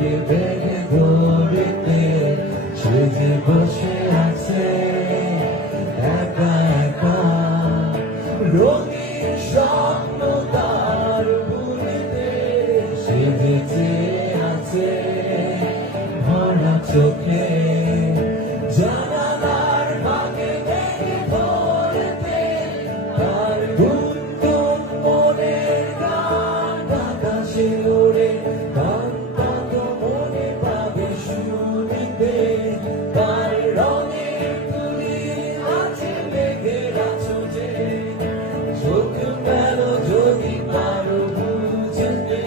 আমাকে বেগে ধরতে সেজে বসে আছে একা একা রঙিন স্বপ্ন তার বুড়িতে সেজেছে আছে ভরা চোখে জানালার ফাঁকে বেগে ধরতে তার গুনগুন মনের গান আকাশে ওড়ে গান কত মনে পাবে শুনিতে তার রঙের তুলি আছে মেঘের আঁচলে চোখ মেলো যদি পারো বুঝতে